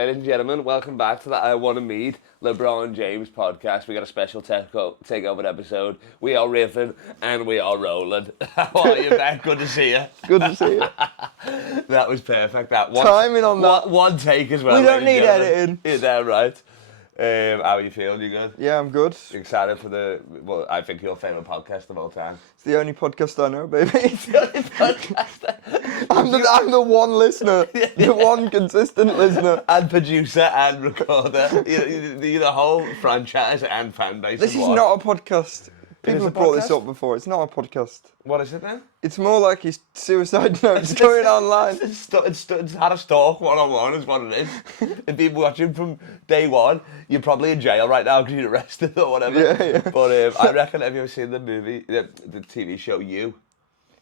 Ladies and gentlemen, welcome back to the I Want to Meet LeBron James podcast. We got a special takeover episode. We are riffing and we are rolling. How are you, Beck? Good to see you. Good to see you. That was perfect. That timing on that. One take as well. We don't need editing. You're damn right. How are you feeling? You good? Yeah, I'm good. You excited for I think your favourite podcast of all time. It's the only podcast I know, baby. It's the only podcast. I'm the one listener, the one consistent listener. And producer and recorder. You're the whole franchise and fan base. This is not a podcast. People have brought this up before. It's not a podcast. What is it then? It's more like his suicide notes going online. It's had a stalk one-on-one is what it is. If people watching from day one, you're probably in jail right now because you're arrested or whatever. Yeah. But I reckon, have you ever seen the movie, the TV show You?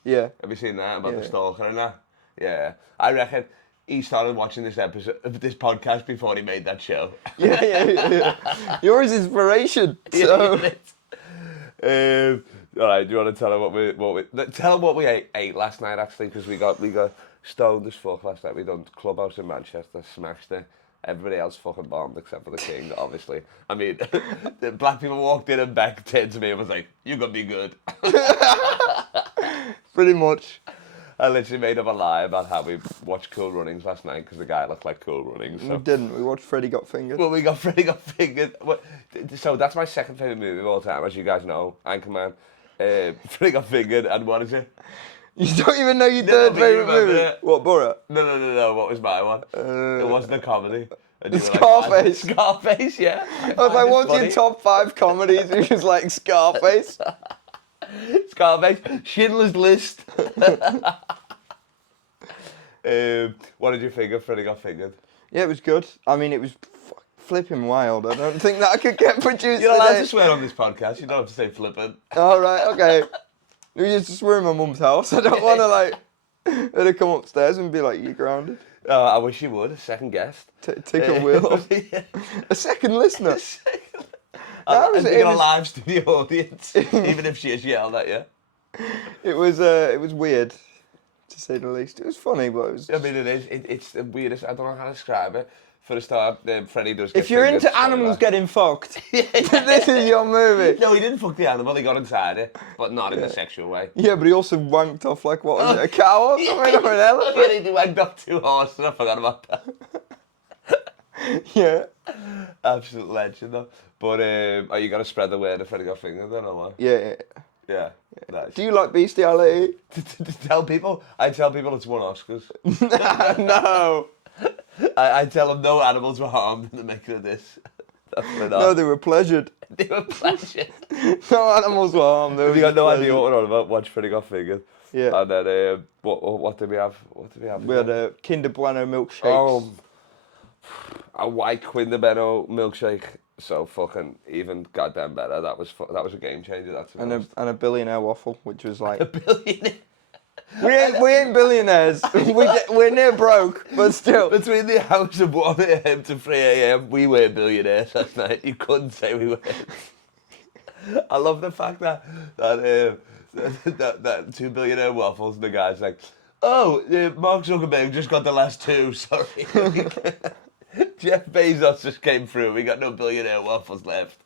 Yeah. Have you seen that about the stalker and that? Yeah. I reckon he started watching this podcast before he made that show. Yeah. You're his inspiration. So. All right, do you want to tell him what we ate last night actually? Because we got stoned as fuck last night. We done Clubhouse in Manchester, smashed it. Everybody else fucking bombed except for the king, obviously. I mean, the black people walked in and Beck turned to me and was like, "You gonna be good." Pretty much. I literally made up a lie about how we watched Cool Runnings last night because the guy looked like Cool Runnings. So. We didn't. We watched Freddy Got Fingered. Well, we got Freddy Got Fingered. So that's my second favourite movie of all time, as you guys know. Anchorman, Freddy Got Fingered, and what is it? You don't even know your third favourite movie? It. What, Borat? No. What was my one? It wasn't a comedy. Scarface. Like, Scarface, yeah. I was like, what's your top 5 comedies? He was like, Scarface. Scarface, Schindler's List. What did you think of Freddy Got Fingered? Yeah, it was good. I mean, it was flipping wild. I don't think that could get produced. You're allowed to swear on this podcast. You don't have to say flippin'. All right, okay. We used to swear in my mum's house. I don't want to her to come upstairs and be like, "You grounded." Oh, I wish you would. A second guest. Take a wheel off. A second listener. I'm in a live studio audience, even if she has yelled at you. It was weird, to say the least. It was funny, but it was. I mean, it is. It's the weirdest. I don't know how to describe it. For a start, Freddy does. Get if you're into animals getting fucked, this is your movie. No, he didn't fuck the animal. He got inside it, but not in a sexual way. Yeah, but he also wanked off like what was it, a cow or something, or an elephant? Yeah, he wanked off 2 horses. I forgot about that. Yeah. Absolute legend, though. But are you gonna spread the word of Freddy Got Fingered then, or what? Yeah. Yeah. Nice. Do you like bestiality? To tell people, I tell people it's won Oscars. No. I tell them no animals were harmed in the making of this. No, they were pleasured. They were pleasured. No animals were harmed. We got no idea what we're on about. Watch Freddy Got Fingered. Yeah. And then what did we have? We had a Kinder Bueno milkshake. A white Kinder Bueno milkshake. So fucking even goddamn better. That was a game changer. That's and a Billionaire waffle, which was like a Billionaire. We ain't billionaires. We're near broke, but still. Between the hours of 1 a.m. to 3 a.m, we were billionaires last night. You couldn't say we weren't. I love the fact that 2 billionaire waffles and the guy's like, oh, Mark Zuckerberg just got the last 2, sorry. Jeff Bezos just came through. We got no billionaire waffles left.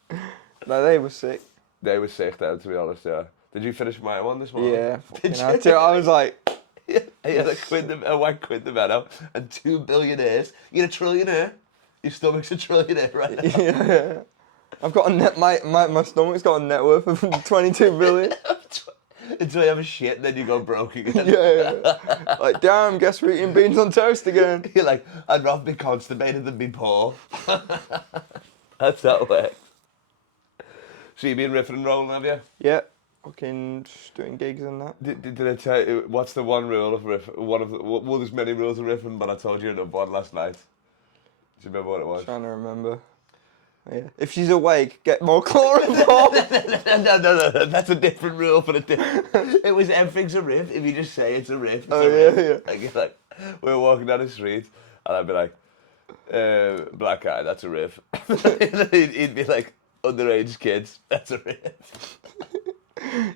No, they were sick. They were sick then, to be honest, yeah. Did you finish my one this morning? Yeah. Did you? I was like... Yeah, he had a white Kinder Bueno and 2 billionaires. You're a trillionaire. Your stomach's a trillionaire right now. Yeah. I've got a net... My stomach's got a net worth of 22 billion. Until you have a shit and then you go broke again. Yeah. Like, damn, guess we're eating beans on toast again. You're like, I'd rather be constipated than be poor. That's that way. So you've been riffing and rolling, have you? Yeah. Fucking just doing gigs and that. Did I tell you, what's the one rule of riff? Well, there's many rules of riffing, but I told you another one last night. Do you remember what it was? I'm trying to remember. Yeah. If she's awake, get more chloroform. No, that's a different rule for the different. It was everything's a riff. If you just say it's a riff, it's a riff. Yeah. Like, we were walking down the street, and I'd be like, black guy, that's a riff. He'd be like, underage kids, that's a riff.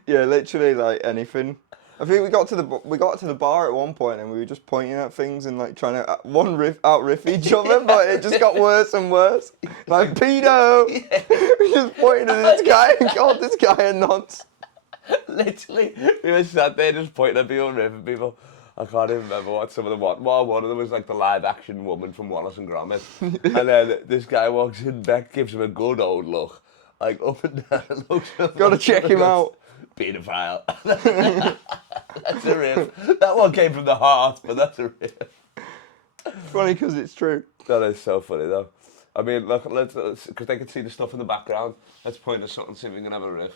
Yeah, literally like anything. I think we got to the bar at one point and we were just pointing at things and like trying to out riff each other, but it just got worse and worse. Like pedo. Yeah. We just pointed at this guy and called this guy a nonce. Literally, we were sat there just pointing at people and riffing people. I can't even remember what some of them were. Well, one of them was like the live action woman from Wallace and Gromit. And then this guy walks in, Beck gives him a good old look. Like up and down, looks up. Gotta check him out. Paedophile. That's a riff. That one came from the heart, but that's a riff. Funny because it's true. That is so funny though. I mean, look, let's because they can see the stuff in the background. Let's point at something, see if we can have a riff.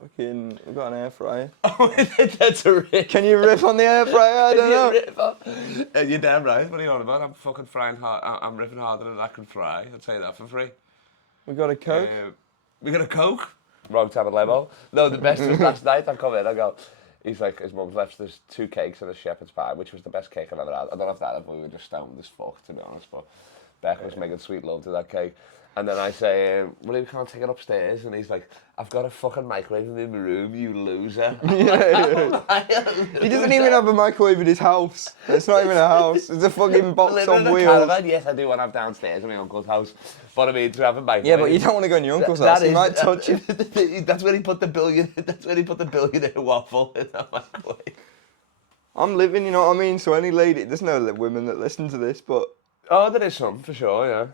Fucking, we've got an air fryer. Oh, that's a riff. Can you riff on the air fryer? I don't know. You're damn right. What are you on about? I'm fucking frying hard. I'm riffing harder than I can fry. I'll tell you that for free. We got a Coke. We got a Coke. Wrong type of level. No, the best was last night. I come in, I go. He's like, his mum's left us 2 cakes and a shepherd's pie, which was the best cake I've ever had. I don't know if that, if we were just stoned as fuck, to be honest, but Beck was making sweet love to that cake. And then I say, well, you can't take it upstairs. And he's like, I've got a fucking microwave in my room, you loser. He doesn't even have a microwave in his house. It's not even a house. It's a fucking box on wheels. Caravan. Yes, I do want to have downstairs in my uncle's house. But I mean, to have a microwave. Yeah, but you don't want to go in your uncle's house. He might touch you. That's where he put the billionaire. That's where he put the billionaire waffle in that microwave. I'm living, you know what I mean? So any lady, there's no women that listen to this, but... Oh, there is some, for sure, yeah.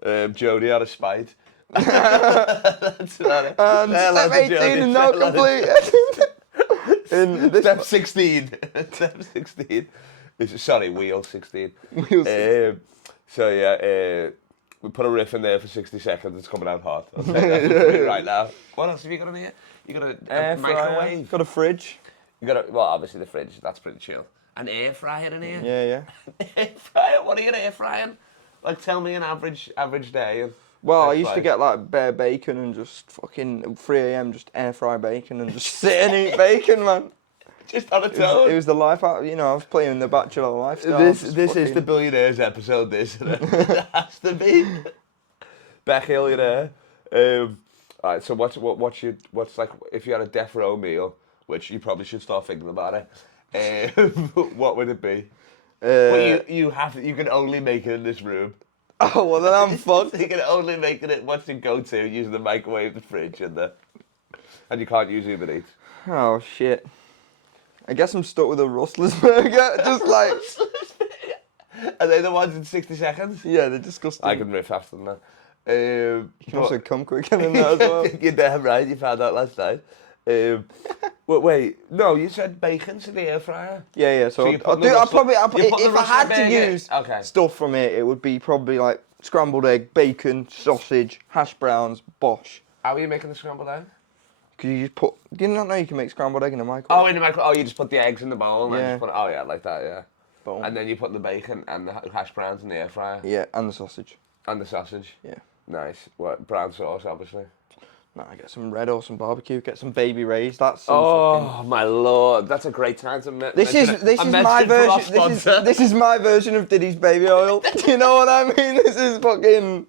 Jodie out of spite. That's about it. Step 18 and not complete. Step 16. Step 16. Sorry, wheel 16. Wheel 16. So yeah, we put a riff in there for 60 seconds. It's coming out hot. I'll say that right now. What else have you got in here? You got a microwave. Got a fridge. You got well, obviously the fridge. That's pretty chill. An air fryer in here. Yeah. Air fryer. What are you air frying? Like, tell me an average day. Well, I used to get like bare bacon and just fucking 3 a.m. just air fry bacon and just sit and eat bacon, man. Just on its own. It was the life out. You know, I was playing the Bachelor lifestyle. This is the Billionaires episode. This isn't it? It has to be. Beck, Billionaire. Alright, so what's like if you had a death row meal, which you probably should start thinking about it. What would it be? Well, you can only make it in this room. Oh, well then I'm fucked. You can only make it. What's your go-to? Using the microwave, the fridge, and you can't use Uber Eats. Oh shit! I guess I'm stuck with a Rustler's burger. Just like. Are they the ones in 60 seconds? Yeah, they're disgusting. I can riff faster than that. You can also come quicker than that as well. You're damn right. You found out last night. Wait, no, you said bacon's in the air fryer. Yeah. So if I had to use stuff from it would be probably like scrambled egg, bacon, sausage, hash browns, bosh. How are you making the scrambled egg? Could you just put? Do you not know you can make scrambled egg in a microwave? Oh, in the microwave. Oh, you just put the eggs in the bowl and then just put it. Oh yeah, like that. Yeah. Boom. And then you put the bacon and the hash browns in the air fryer. Yeah, and the sausage. And the sausage. Yeah. Nice. What brown sauce, obviously. No, I get some red or some barbecue. Get some Baby Ray's. That's some fucking... my lord, that's a great time to This is my version. This is my version of Diddy's baby oil. Do you know what I mean? This is fucking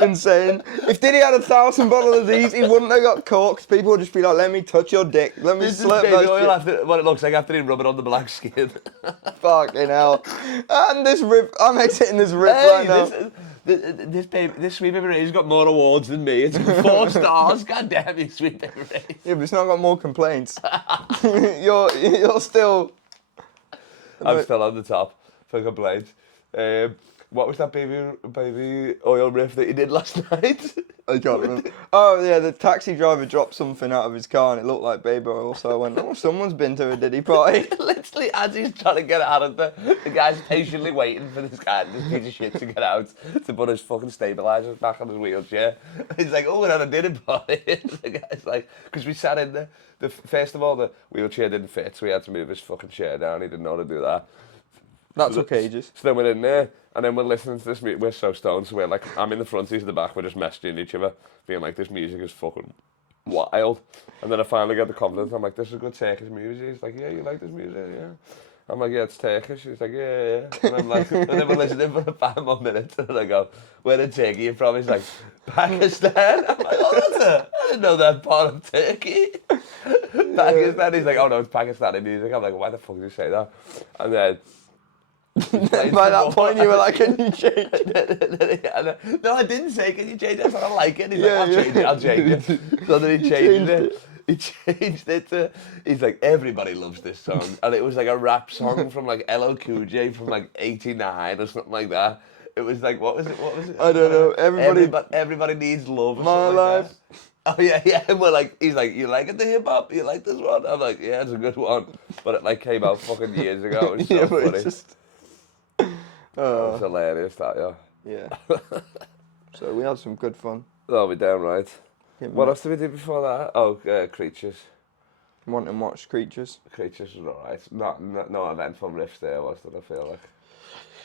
insane. If Diddy had 1,000 bottles of these, he wouldn't have got caught. People would just be like, "Let me touch your dick. Let me slip baby oil after what it looks like after he rub it on the black skin." Fucking hell! And this rip, I'm exiting this rip right now. This Sweet Baby Ray's got more awards than me. It's got 4 stars. God damn you, Sweet Baby Ray. Yeah, but it's not got more complaints. you're still... I'm still on the top for complaints. What was that baby oil riff that you did last night? I can't remember. Oh yeah, the taxi driver dropped something out of his car and it looked like baby oil, so I went, oh, someone's been to a Diddy party. Literally, as he's trying to get out of the guy's patiently waiting for this piece of shit to get out to put his fucking stabilisers back on his wheelchair. He's like, oh, we're at a Diddy party. The guy's like, because we sat in first of all, the wheelchair didn't fit, so we had to move his fucking chair down. He didn't know how to do that. That took ages. So then we're in there, and then we're listening to this music. We're so stoned, so we're like, I'm in the front, he's in the back, we're just messaging each other, being like, this music is fucking wild. And then I finally get the confidence, I'm like, this is good Turkish music. He's like, yeah, you like this music? Yeah. I'm like, yeah, it's Turkish. He's like, yeah. And I'm like, and then we're listening for 5 more minutes, and I go, where in Turkey you from? He's like, Pakistan. I'm like, oh, I didn't know that part of Turkey. Pakistan. He's like, oh no, it's Pakistani music. I'm like, why the fuck did you say that? And then by that point you were like, can you change it? No, I didn't say, can you change it? I said, I like it. He's like, I'll change it. So then he changed it. He changed it to, he's like, everybody loves this song. And it was like a rap song from like LL Cool J from like 89 or something like that. It was like, what was it? I don't know. Everybody needs love or My something life. like that. Oh yeah. And we're like, he's like, you like it, the hip hop? You like this one? I'm like, yeah, it's a good one. But it like came out fucking years ago. It was so funny. It's just... It was hilarious, that, yeah. So we had some good fun. Oh, we damn right. Yeah, What else did we do before that? Oh, Creatures. Want to watch Creatures? Creatures was alright. No eventful riffs there, was there, I feel like.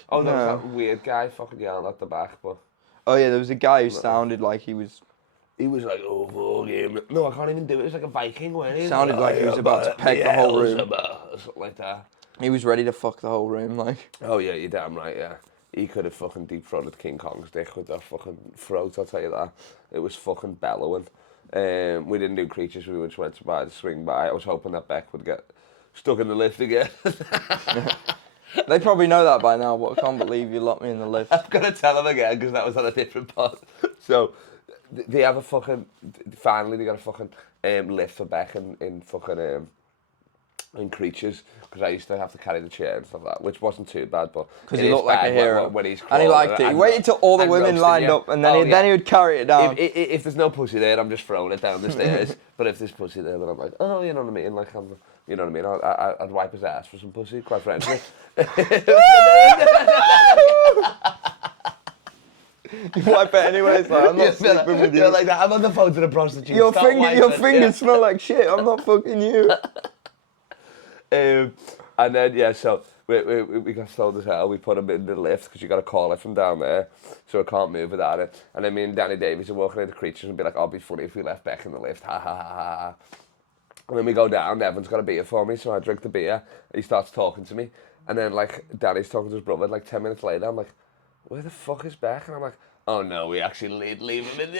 Oh, there was that weird guy fucking yelling at the back, but... Oh yeah, there was a guy who sounded like he was... He was like, oh, fuck him. No, I can't even do it. It was like a Viking, wasn't he? Sounded like he was about to peg the whole room. Or something like that. He was ready to fuck the whole room, like... Oh yeah, you're damn right, yeah. He could have fucking deep-throated King Kong's dick with that fucking throat, I'll tell you that. It was fucking bellowing. We didn't do Creatures, we just went to swing by. I was hoping that Beck would get stuck in the lift again. They probably know that by now, but I can't believe you locked me in the lift. I'm going to tell them again, because that was on a different pod. So, they have a fucking... Finally, they got a fucking lift for Beck in fucking... in Creatures, because I used to have to carry the chair and stuff like that, which wasn't too bad, but because he looked like a hero when he's and he liked it. He waited till all the women lined up, and then he would carry it down. If there's no pussy there, I'm just throwing it down the stairs. But if there's pussy there, then I'm like, oh, you know what I mean? Like, you know what I mean? I'd wipe his ass for some pussy, quite frankly. You wipe it anyway. It's like, I'm not sleeping with you. You're like that. I'm on the phone to the prostitute. Your fingers smell like shit. I'm not fucking you. And then so we got stoned as hell. We put him in the lift because you got to call it from down there, so I can't move without it. And then me and Danny Davies are walking into Creatures and be like, "Oh, it'd be funny if we left Beck in the lift." Ha ha ha ha. And then we go down. Evan's got a beer for me, so I drink the beer. He starts talking to me, and then like Danny's talking to his brother. Like 10 minutes later, I'm like, "Where the fuck is Beck?" And I'm like, oh no, we actually leave him in the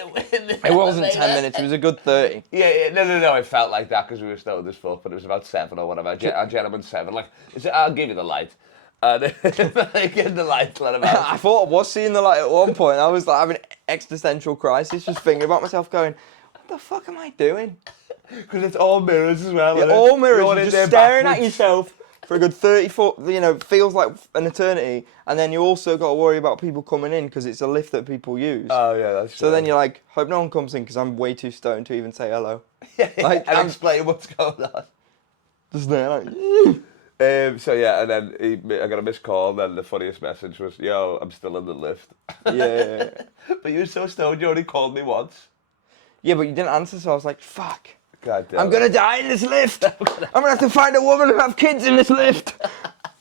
It wasn't 10 minutes, it was a good 30. Yeah, no, it felt like that because we were stoned as fuck, but it was about 7 or whatever. Our gentleman's 7, like, I'll give you the light. And I get the light, let him out. I thought I was seeing the light at one point. I was like having existential crisis, just thinking about myself going, what the fuck am I doing? Because it's all mirrors as well. Yeah, all mirrors, you're just staring at yourself for a good 30 foot, feels like an eternity, and then you also got to worry about people coming in because it's a lift that people use. Oh yeah, that's true. So then you're like, hope no one comes in because I'm way too stoned to even say hello. Like, and explain what's going on. Just there, like... So yeah, and then I got a missed call, and then the funniest message was, yo, I'm still in the lift. Yeah. But you were so stoned, you only called me once. Yeah, but you didn't answer, so I was like, fuck. God damn I'm going to die in this lift. I'm going to have to find a woman and have kids in this lift.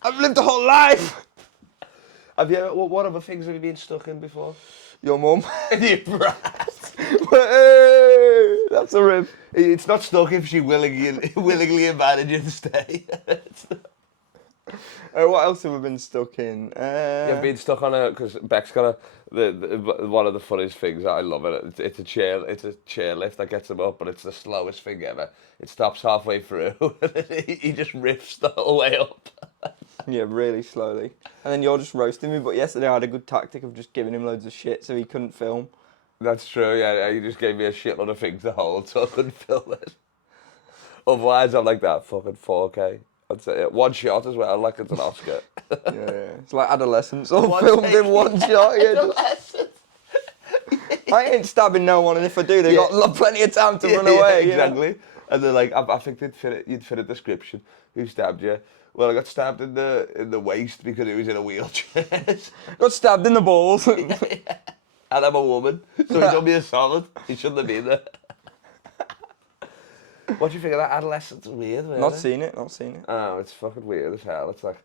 I've lived a whole life. Have you ever, what other things have you been stuck in before? Your mum. You brat. Hey, that's a rib. It's not stuck if she willingly invited you to stay. What else have we been stuck in? You've been stuck on because Beck's got one of the funniest things. I love it. It's a chair lift that gets him up, but it's the slowest thing ever. It stops halfway through, and he just riffs the whole way up. Yeah, really slowly. And then you're just roasting me. But yesterday I had a good tactic of just giving him loads of shit so he couldn't film. That's true. Yeah, you just gave me a shitload of things to hold, so I couldn't film it. Otherwise, I'm like that fucking 4K. I'd say it. One shot as well, like it's an Oscar. Yeah. It's like adolescence, all filmed in one shot. Yeah, I ain't stabbing no one, and if I do, they got plenty of time to run away. Exactly. You know? And they're like, I think you'd fit a description. Who stabbed you? Well, I got stabbed in the waist because he was in a wheelchair. Got stabbed in the balls. And I'm a woman, so he done me a solid. He shouldn't have been there. What do you think of that? Adolescence? Weird, really. Not seen it. Oh, it's fucking weird as hell. It's like,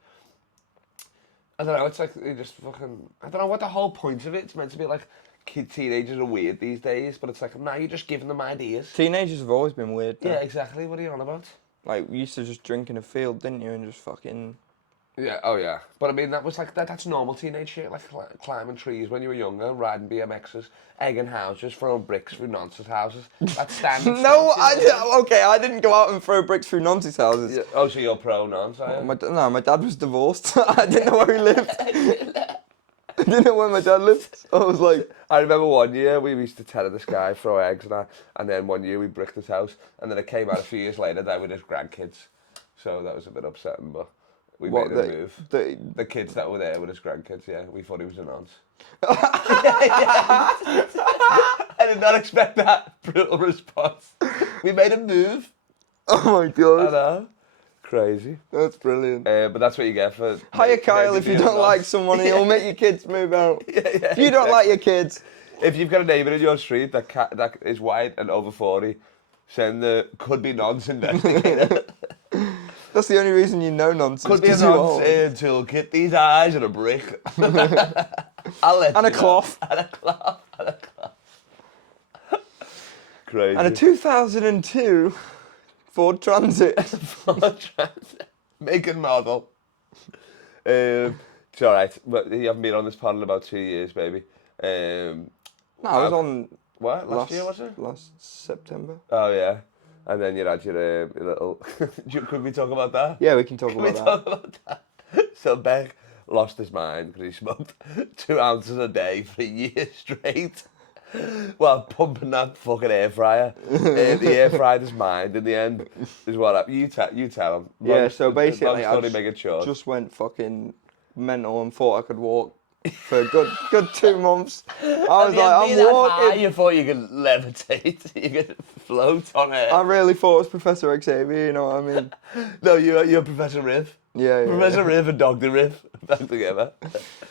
I don't know, it's like you just fucking, I don't know what the whole point of it. It's meant to be like teenagers are weird these days, but it's like, now you're just giving them ideas. Teenagers have always been weird, though. Yeah, exactly. What are you on about? Like, you used to just drink in a field, didn't you, and just fucking Yeah, oh yeah. But I mean, that was like, that's normal teenage shit, like climbing trees when you were younger, riding BMXs, egging houses, throwing bricks through nonsense houses. That's standard No, stuff, you know? okay, I didn't go out and throw bricks through nonsense houses. Yeah. Oh, so you're pro nonce, are you? No, my dad was divorced. I didn't know where he lived. I didn't know where my dad lived. I was like... I remember one year we used to tether this guy, throw eggs and that, and then one year we bricked his house, and then it came out a few years later that with his grandkids. So that was a bit upsetting, but we made a move. The kids that were there with his grandkids, yeah, we thought he was a nonce. I did not expect that brutal response. We made a move. Oh my God. I know. Crazy. That's brilliant. But that's what you get for... Hire Kyle if you don't like someone, he'll make your kids move out. If you don't like your kids. If you've got a neighbour in your street that is white and over 40, send the could be nonce investigator. That's the only reason you know nonsense. Could be a nonce toolkit, these eyes and a brick. I'll let and you a cloth. And a cloth. And a cloth. Crazy. And a 2002 Ford Transit. Ford Transit. Make and model. It's alright, but you haven't been on this pod in about 2 years, baby. No, I was on... What? Last year, was it? Last September. Oh, yeah. And then you had your little... Could we talk about that? Yeah, we can talk about that. Talk about that? So Beck lost his mind because he smoked 2 ounces a day for a year straight. Well, pumping that fucking air fryer. The air fried his mind in the end. Is what happened. You tell him. Yeah, so basically I just went fucking mental and thought I could walk for a good 2 months. I was like, I'm walking. You thought you could levitate, you could float on air. I really thought it was Professor Xavier, you know what I mean? No, you're Professor Riff. Yeah. Professor Riff and Dr. Riff back together.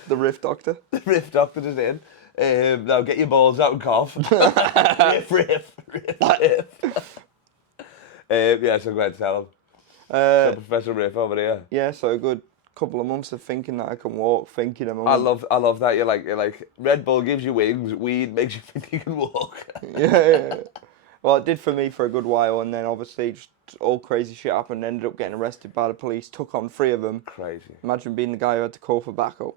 The Riff Doctor. The Riff Doctor is in. Now get your balls out and cough. Riff. Yeah, so go ahead, tell him. So Professor Riff over here. Yeah, so a good couple of months of thinking that I can walk, thinking I'm... I love that. You're like Red Bull gives you wings, weed makes you think you can walk. Yeah. Well, it did for me for a good while, and then obviously just all crazy shit happened. Ended up getting arrested by the police. Took on 3 of them. Crazy. Imagine being the guy who had to call for backup.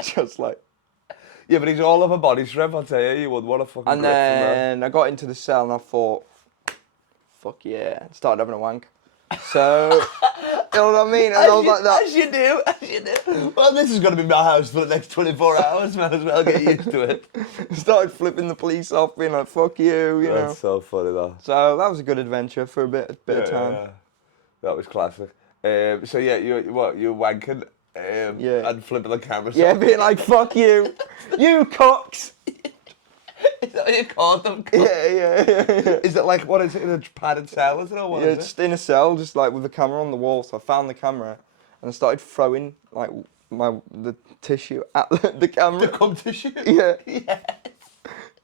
Just like... Yeah, but he's all over body strength, I'll tell you. You would want to fucking... And then I got into the cell and I thought, fuck yeah, and started having a wank. So, you know what I mean? And I was like that. As you do. Well, this is going to be my house for the next 24 hours. Might as well get used to it. Started flipping the police off, being like, fuck you, you know. That's so funny, though. So that was a good adventure for a bit of time. Yeah. That was classic. So yeah, you're wanking and flipping the camera. Yeah, being like, fuck you. You cocks. Is that what you call them? Yeah. Is it like, what is it, in a padded cell, is it, or what is it? Just in a cell, just like with a camera on the wall. So I found the camera and I started throwing like the tissue at the camera. The cum tissue? Yeah. Yes.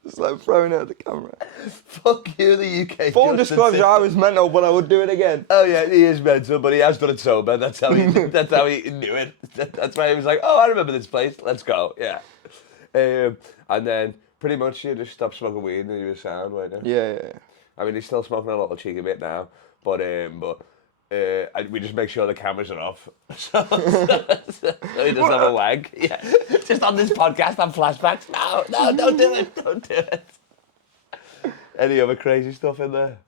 Just like throwing it at the camera. Fuck you, the UK. Full disclosure, I was mental, but I would do it again. Oh yeah, he is mental, but he has done it sober. That's how he knew it. That's why he was like, oh, I remember this place. Let's go. Yeah. And then pretty much you just stopped smoking weed and you were sound, weren't you? Yeah. I mean, he's still smoking a little cheeky bit now, but we just make sure the cameras are off, so he doesn't have a wag. Yeah, just on this podcast on flashbacks. No, don't do it. Don't do it. Any other crazy stuff in there?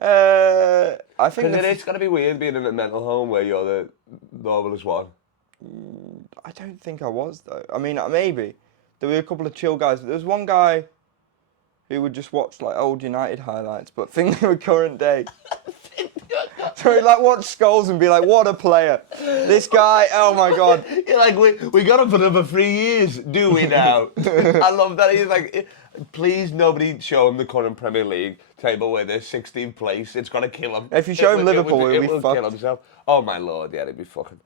I think it's gonna be weird being in a mental home where you're the normalest one. I don't think I was though. I mean, maybe there were a couple of chill guys. There was one guy who would just watch like old United highlights, but think they were current day. So he'd like watch Scholes and be like, what a player. This guy, oh my God. You're like, we got him for another 3 years, do we now? I love that. He's like, please nobody show him the current Premier League table where they're 16th place. It's going to kill him. If you show him Liverpool, he'll be fucked. Kill himself. Oh my Lord, yeah, he'd be fucking...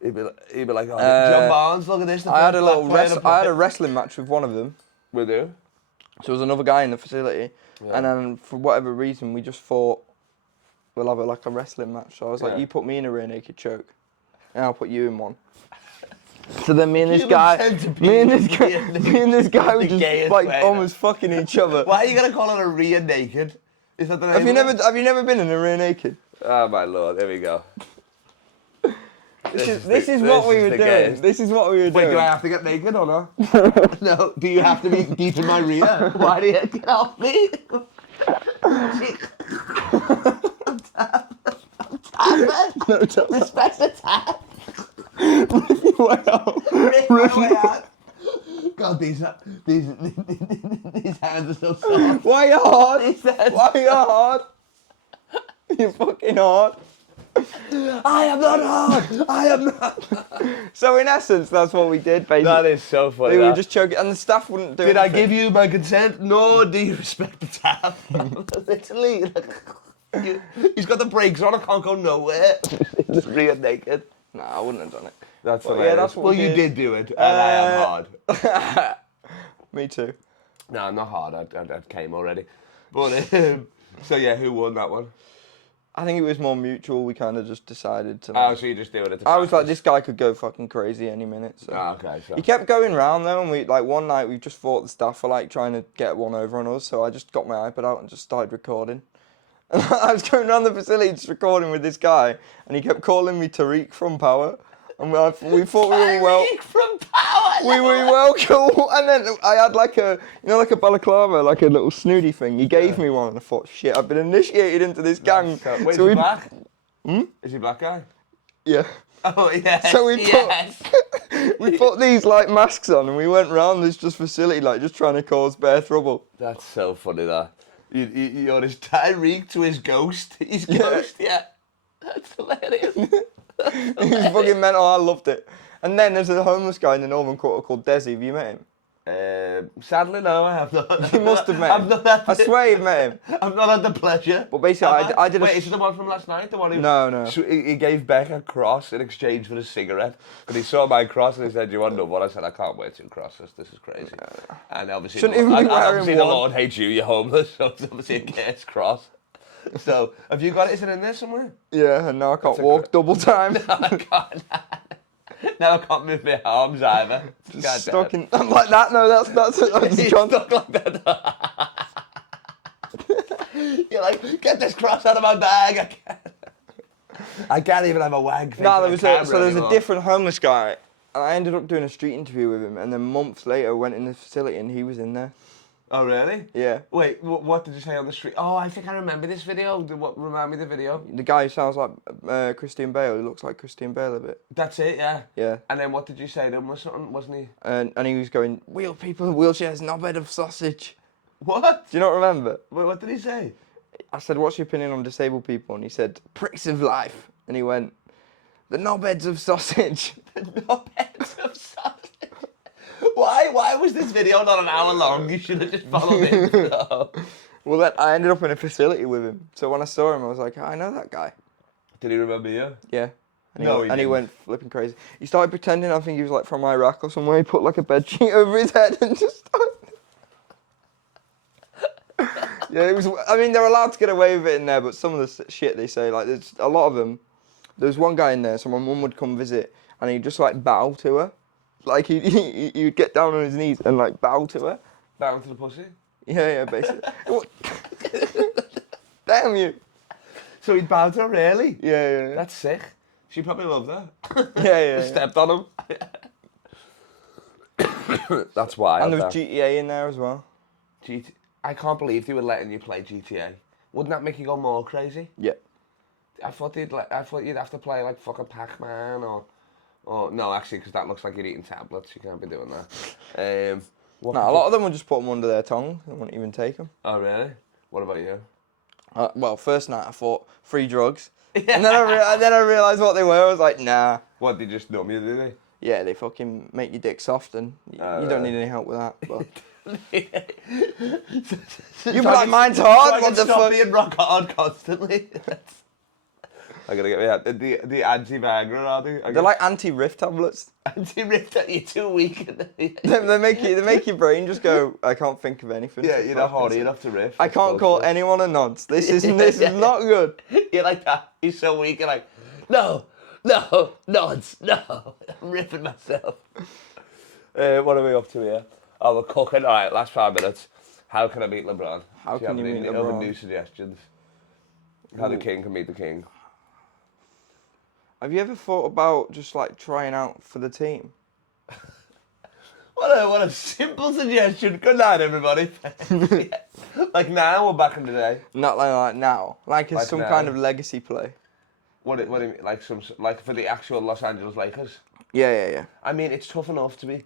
He'd be like, oh, John Barnes, look at this. I had a wrestling match with one of them. With who? So there was another guy in the facility, and then for whatever reason, we just thought, we'll have a wrestling match. So I was like, you put me in a rear naked choke, and I'll put you in one. So then me and this guy were just like almost fucking each other. Why are you gonna call it a rear naked? Is that the name? Have you never been in a rear naked? Oh my Lord, here we go. This is what we were doing. This is what we were doing. Wait, do I have to get naked or not? No. Do you have to be deep in my rear? Why do you get off me? No, tap. Respect the tap. Wow. Rip my way out. God, these hands are so soft. Why are you hard? These hands. Why are you hard? You're fucking hard. I am not hard. I am not. So in essence, that's what we did, basically. That is so funny. We were just choking, and the staff wouldn't do it. Did I give you my consent? No. Do you respect the tap? Literally. Like, he's got the brakes on. I can't go nowhere. Just rear naked. No, I wouldn't have done it. That's Well, hilarious. yeah, that's what well, we you did. did do it, and I am hard. Me too. No, I'm not hard. I came already. But so yeah, who won that one? I think it was more mutual. We kind of just decided to. Oh, so you just doing it. I was like, this guy could go fucking crazy any minute. So. Oh, okay. So. He kept going round though, and we like one night we just fought the staff for like trying to get one over on us. So I just got my iPad out and just started recording. And I was going around the facility just recording with this guy, and he kept calling me Tariq from Power. And we thought we were well. From Power. We were well cool. And then I had like a, like a balaclava, like a little snooty thing. He gave me one, and I thought, shit, I've been initiated into this gang. Wait, so is he black? Is he black guy? Yeah. Oh yes. So we put these like masks on, and we went round this just facility, like just trying to cause bare trouble. That's so funny. That you're his Tyreek to his ghost. His ghost, yeah. That's hilarious. It was fucking mental. I loved it. And then there's a homeless guy in the Northern Quarter called Desi. Have you met him? Sadly, no, I have not. You must have met him. I've not had I swear you've met him. I've not had the pleasure. But basically, I did a... Wait, is it the one from last night? The one who... No. So he gave Beck a cross in exchange for a cigarette. And he saw my cross and he said, "Do you want another one?" I said, "I can't wear 2 crosses. This is crazy." And obviously, Shouldn't even be wearing obviously the one. Lord hates you. You're homeless. So it's obviously a cursed cross. So have you got it? Is it in there somewhere? Yeah, and now I can't walk double time. No, I can't. Now I can't move my arms either. Just stuck in... I'm like that. No, that's John. Stuck like that. You're like, get this cross out of my bag. I can't even have a wag thing. No, there was a different homeless guy, and I ended up doing a street interview with him, and then months later went in the facility and he was in there. Oh really? Yeah. Wait, what did you say on the street? Oh, I think I remember this video. Remind me of the video. The guy who sounds like Christian Bale, he looks like Christian Bale a bit. That's it, yeah. Yeah. And then what did you say to him or something, wasn't he? And he was going, "Wheel people in wheelchairs, not bed of sausage." What? Do you not remember? Wait, what did he say? I said, "What's your opinion on disabled people?" And he said, "Pricks of life." And he went, "The knobheads of sausage." The knobheads of sausage. Why was this video not an hour long? You should have just followed it. No. Well, then I ended up in a facility with him. So when I saw him, I was like, "I know that guy." Did he remember you? Yeah. And No, he he didn't. went flipping crazy. He started pretending I think he was like from Iraq or somewhere. He put like a bed sheet over his head and just started... Yeah, it was. I mean, they're allowed to get away with it in there, but some of the shit they say, like, there's a lot of them. There's one guy in there, so my mum would come visit, and he'd just like bow to her, like he'd get down on his knees and like bow to her. Down to the pussy? Yeah, basically. Damn you. So he'd bow to her, really? Yeah. That's sick. She probably loved that. Yeah. Stepped on him. That's why. And there was GTA in there as well. I can't believe they were letting you play GTA. Wouldn't that make you go more crazy? Yeah. I thought you'd have to play like fucking Pac-Man or no, actually, because that looks like you're eating tablets. You can't be doing that. No, a lot of them would just put them under their tongue. They wouldn't even take them. Oh really? What about you? Well, first night I thought free drugs, and then I realised what they were. I was like, nah. What, they just numb you, do they? Yeah, they fucking make your dick soft, and you don't need any help with that. But you'd be like, mine's hard. What the fuck? Being rock hard constantly. I gotta get the anti-Viagra, are they? They're like anti-riff tablets. Anti-riff that you're too weak. they make your brain just go, I can't think of anything. Yeah, you're not horny enough to riff. I can't call anyone a nonce. This is not good. You're like that. You're so weak. You're like, no, nonce, no. I'm riffing myself. What are we up to here? Oh, we're cooking. All right, last 5 minutes. How can I meet LeBron? How can you meet Other LeBron? new suggestions? How the king can meet the king. Have you ever thought about just like trying out for the team? What a simple suggestion. Good night, everybody. Like now or back in the day? Not like now. Like as Like some now? kind of legacy play. What do you mean? Like for the actual Los Angeles Lakers? Yeah. I mean, it's tough enough to be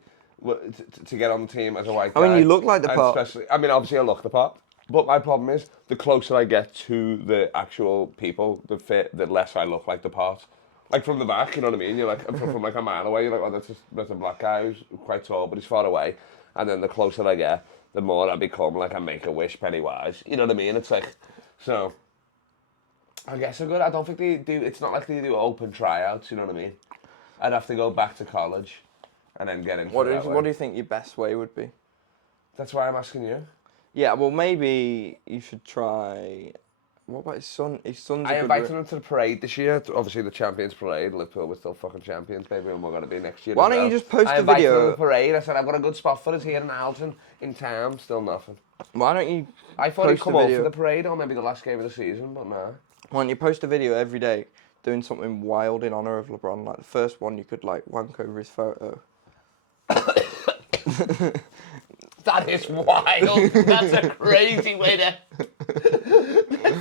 to get on the team as a white guy. I mean, you look like the and part. Especially, I mean, obviously I look the part. But my problem is, the closer I get to the actual people that fit, the less I look like the part. Like from the back, you know what I mean? You're like, from like a mile away, you're like, oh, that's a black guy who's quite tall, but he's far away. And then the closer I get, the more I become like a Make-A-Wish Pennywise. You know what I mean? It's like, so, I guess I'm good. I don't think they do, it's not like they do open tryouts, you know what I mean? I'd have to go back to college and then get into What it do you think your best way would be? That's why I'm asking you. Yeah, well, maybe you should try. What about his son? His son's. I invited him to the parade this year. Obviously, the Champions Parade. Liverpool were still fucking champions, baby, and we're going to be next year. Why don't you just post I a invited him video? to the parade. I said, I've got a good spot for us here in Alton, in town. Still nothing. Why don't you? I thought he'd post come a over video? for the parade or maybe the last game of the season, but no. Why don't you post a video every day doing something wild in honor of LeBron? Like the first one, you could like wank over his photo. That is wild. That's a crazy way to...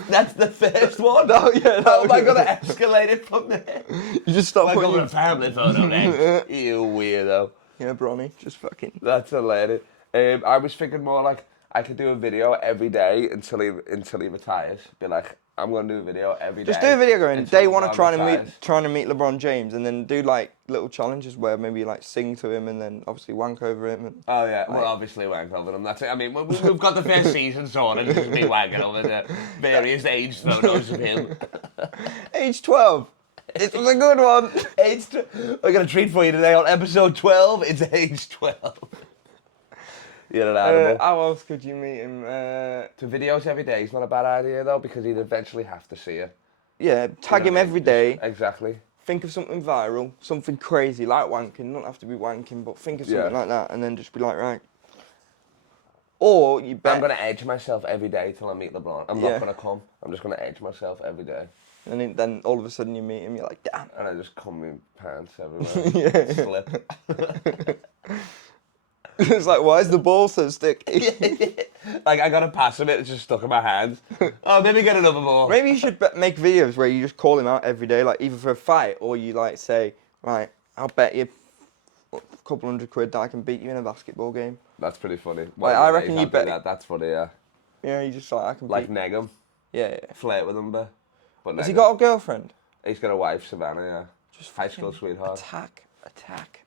That's the first one? No, yeah. How am I going to escalate it from there? You just stop Like putting. a family photo next. You weirdo. Yeah, Bronny, just fucking. That's hilarious. I was thinking more like I could do a video every day until he retires. Be like, I'm gonna do a video every day. Just do a video going until day one of LeBron trying to meet LeBron James, and then do like little challenges where maybe like sing to him and then obviously wank over him. And, Oh yeah, well obviously wank over him. That's it. I mean, we've got the first season sorted. It's just me wanking over the various age photos of him. Age 12. It's a good one. I got a treat for you today on episode 12. It's age 12. You're an animal. How else could you meet him? To videos every day is not a bad idea though, because he'd eventually have to see it. Yeah, tag him every day. Exactly. Think of something viral, something crazy like wanking. Not have to be wanking, but think of something like that, and then just be like, right. Or you bet. I'm gonna edge myself every day till I meet LeBron. I'm not gonna come. I'm just gonna edge myself every day. And then all of a sudden you meet him, you're like, damn. And I just come in pants everywhere. Slip. It's like, why is the ball so sticky? Like I gotta pass him, it's just stuck in my hands. Oh, maybe get another ball. Maybe you should make videos where you just call him out every day, like either for a fight or you like say, right, I'll bet you a couple £100 that I can beat you in a basketball game. That's pretty funny. Like, I reckon you bet that. That's funny, yeah. Yeah, you just like, I can Like beat. neg him, Yeah. flirt with him, but Has neg he him. got a girlfriend? He's got a wife, Savannah, yeah. Just High school sweetheart. Attack.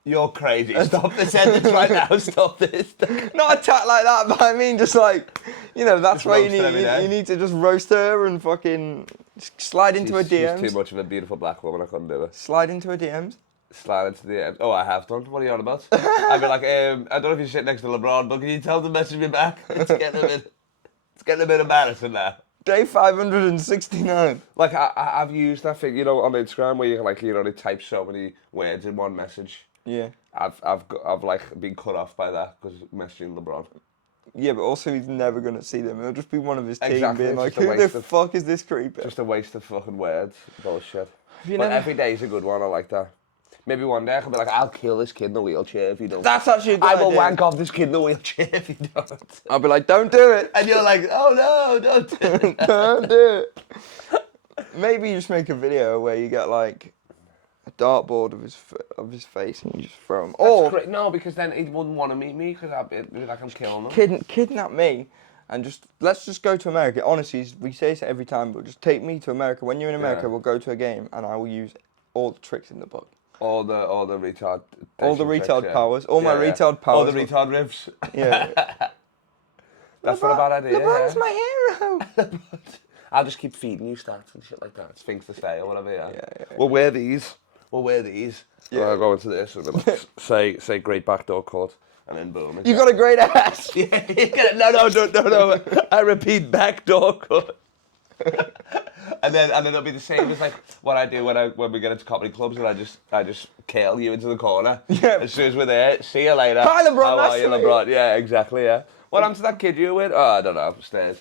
You're crazy. Stop the sentence right now. Stop this. Not attack like that, but I mean just like, that's Just why you roast her every day. you need to just roast her and fucking slide into her DMs. She's too much of a beautiful black woman. I couldn't do it. Slide into her DMs. Slide into the DMs. Oh, I have done. What are you on about? I'd be like, I don't know if you sit next to LeBron, but can you tell him to message me back? It's getting a bit embarrassing now. Day 569. Like I've used that thing, on Instagram where you can only type so many words in one message. Yeah. I've like been cut off by that because messaging LeBron. Yeah, but also he's never gonna see them. It'll just be one of his team Exactly, being it's like, just a "Who the waste of- fuck is this creeper?" Just a waste of fucking words. Bullshit. you But never- every day's a good one. I like that. Maybe one day I could be like, I'll kill this kid in the wheelchair if you don't. That's actually a good I will idea. wank off this kid in the wheelchair if you don't. I'll be like, "Don't do it. And you're like, oh no, don't do it. Don't do it." Maybe you just make a video where you get like a dartboard of his face and you just throw him. Or No, because then he wouldn't want to meet me because I'd be like I'm killing him. kidnap me and let's just go to America. Honestly, we say this every time, but just take me to America. When you're in America, Yeah. we'll go to a game and I will use all the tricks in the book. All the retard. All the tricks, retard yeah. powers. All my Yeah, yeah. retard All the powers. retard riffs. Yeah. That's not a bad idea. LeBron's yeah. my hero. I'll just keep feeding you stats and shit like that. It's things to say or whatever. Yeah. Yeah. We'll wear these. Yeah. I'll go into this and then say great backdoor cut and then boom. You got a great ass. Yeah. No. I repeat, backdoor cut. and then it'll be the same as like what I do when we get into comedy clubs and I just kill you into the corner. Yeah. As soon as we're there, see you later. Hi, LeBron, How nice are you, to meet you. LeBron? Yeah, exactly. Yeah. What happened to that kid you were with? Oh, I don't know. Upstairs.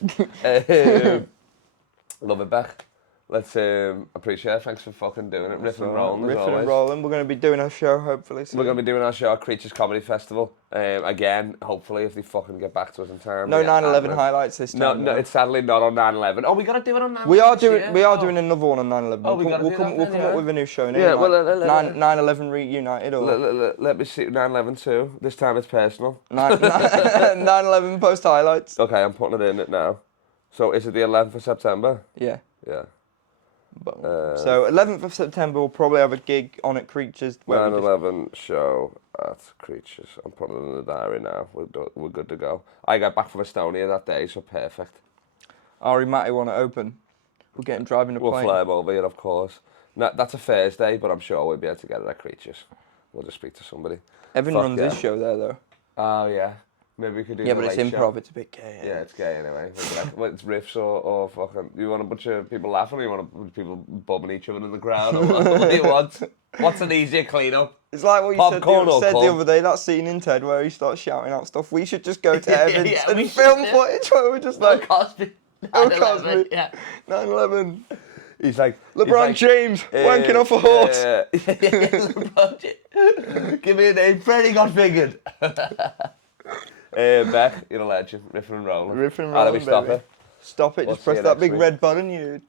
Love it, Beck. Let's appreciate it. Thanks for fucking doing it. Riffin and rolling as Riffin always. and rolling. We're going to be doing our show hopefully soon. We're going to be doing our show at Creatures Comedy Festival. Again, hopefully, if they fucking get back to us in time. No 9/11 highlights this time. No, it's sadly not on 9/11. Oh, we got to do it on 9/11. We are doing another one on 9/11. Oh, we'll come up with a new show. Yeah, well, 9/11 reunited or let me see 9/11 too. This time it's personal. 9/11 post highlights. Okay, I'm putting it in it now. So is it the 11th of September? Yeah. Yeah. So 11th of September we'll probably have a gig on at Creatures. 9/11 show at Creatures. I'm putting it in the diary now. We're good to go. I got back from Estonia that day, so perfect. Ari Matty want to open. We're getting driving a plane. We'll fly him over here, of course. No, that's a Thursday, but I'm sure we'll be able to get it at Creatures. We'll just speak to somebody. Evan runs his show there though. Oh yeah. Maybe we could do. Yeah, the but it's late improv. show. It's a bit gay. Yeah, it's gay anyway. Well, it's riffs or fucking. You want a bunch of people laughing, or you want a bunch of people bobbing each other in the crowd? Or what do you want? What's an easier clean-up? It's like what you Popcorn said the club? other day, that scene in Ted where he starts shouting out stuff. We should just go to Evans Yeah, and we film should, footage where we're just like, Cosby. Bill Cosby, Yeah. 9/11. He's like LeBron James, wanking off a horse. LeBron James. Give me a name. Freddy got figured. Beck, you're a legend. Riffin and rolling. Riffin and How do we rolling, stop baby. it? Stop it, We'll just press see you that next big week. red button, you